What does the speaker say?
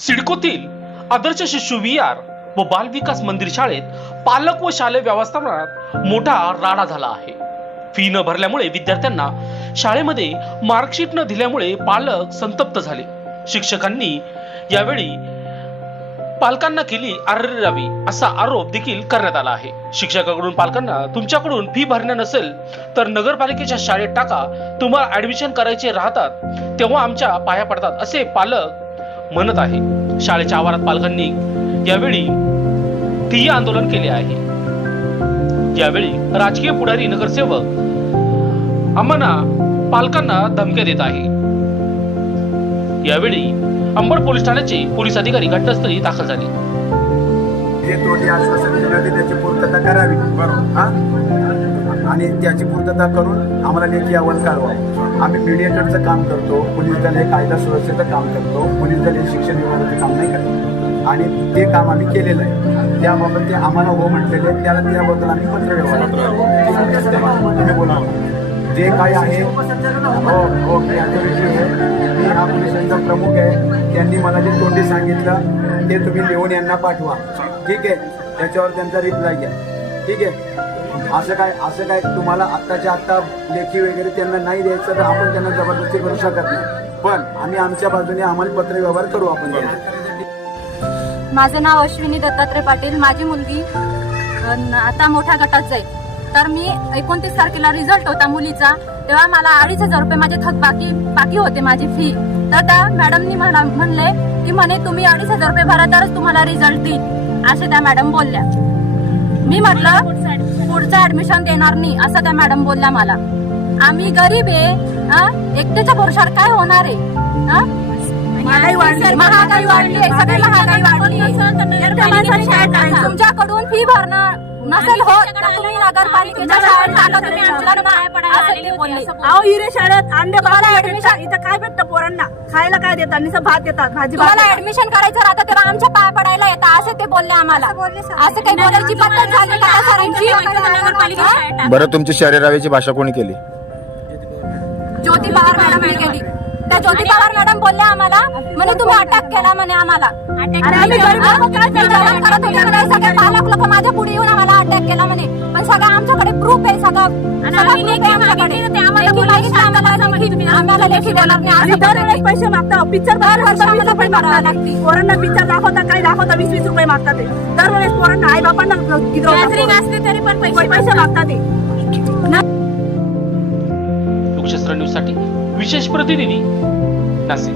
सिडकोतील आदर्श शिशु विहार व बाल विकास मंदिर शाळेत पालक व शालेय व्यवस्थापनात मोठा राडा झाला आहे. फी न भरल्यामुळे विद्यार्थ्यांना शाळेमध्ये मार्कशीट न दिल्यामुळे पालक संतप्त झाले. शिक्षकांनी यावेळी पालकांना केली आररावी असा आरोप देखील करण्यात आला आहे. शिक्षकाकडून पालकांना तुमच्याकडून फी भरणे नसेल तर नगरपालिकेच्या शाळेत टाका, तुम्हाला ऍडमिशन करायचे राहतात तेव्हा आमच्या पाया पडतात असे पालक म्हणत आहे. शाळेच्या आवारात पालकांनी यावेळी ठिय्या आंदोलन केले आहे. यावेळी राजकीय पुढारी नगरसेवक आम्हाला पालकांना धमक्या देत आहे. यावेळी अंबड पोलीस ठाण्याचे पोलीस अधिकारी घटनास्थळी दाखल झाले. जे तोटी आश्वासन दिले होते त्याची पूर्तता करावी, बरोबर, आणि त्याची पूर्तता करून आम्हाला लेखी अहवाल कळवा. आम्ही मीडिएटरचं काम करतो, पोलीस दल हे कायदा सुरक्षेचं काम करतो, पोलीस दल हे शिक्षण विभागाचं काम नाही करत आणि ते काम आम्ही केलेलं आहे. त्याबाबत ते आम्हाला हो म्हटलेले, त्याबद्दल आम्ही पत्रव्यवहार तुम्ही बोलावं जे काय आहे. हो मी हा पोलिसांचा प्रमुख आहे, त्यांनी मला जे तोंडी सांगितलं ते तुम्ही लिहून यांना पाठवा, ठीक आहे. त्याच्यावर त्यांचा रिप्लाय घ्या, ठीक आहे. असं काय तुम्हाला आत्ताच्या आत्ता लेखी वगैरे त्यांना नाही द्यायचं तर आपण त्यांना जबरदस्ती करू शकत नाही, पण आम्ही आमच्या बाजूने आम्हाला पत्रव्यवहार करू. आपण माझं नाव अश्विनी दत्तात्रय पाटील. माझी मुलगी आता मोठ्या गटात जाईल, तर मी 29 तारखेला रिझल्ट होता मुलीचा, तेव्हा मला 2,500 रुपये माझे थक बाकी होते माझी फी. तर त्या मॅडमनी म्हणले की म्हणे तुम्ही 2,500 रुपये भरा तरच तुम्हाला रिझल्ट देईल, असे त्या मॅडम बोलल्या. मी म्हटलं पुढचं ऍडमिशन देणार नाही असं त्या मॅडम बोलल्या मला. आम्ही गरीब आहे, एकट्याच्या भरोशावर काय होणार आहे. महागाई वाढली, सगळी महागाई वाढली. तुमच्याकडून फी भरणं नसेल होत तर तुम्ही नगरपालिकेच्या शाळेत टाका. हिरे शाळेत अंडे भेटतात, इथं काय भेटतं पोरांना खायला? काय देतात? नुसतं भात देतात, भाजी. मला ऍडमिशन करायचं राहतं तेव्हा आमच्या पाया पडायला येतात असे ते बोलले आम्हाला. असं काही बोलायची पद्धत झाली का सरांची? बरं, तुमची शरीराची भाषा कोणी केली? ज्योती पवार मॅडमने केली. त्या ज्योती पवार मॅडम बोलल्या आम्हाला म्हणे तुम्ही अटक केला म्हणे आम्हाला. सगळे पालक लोक माझ्या पुढे येऊन आम्हाला अटॅक केला म्हणे, पण सगळं आमच्याकडे प्रूफ आहे. आम्हाला लेखी देणार नाही. पैसे मागता पिक्चर पोरांना पिक्चर दाखवता, काय दाखवता 20-20 रुपये मागतात. ते दरवेळेस पोरांना आई बापांना तरी पण पैसे मागतात. ते लोकशास्त्र न्यूज साठी विशेष प्रतिनिधी नाशिक.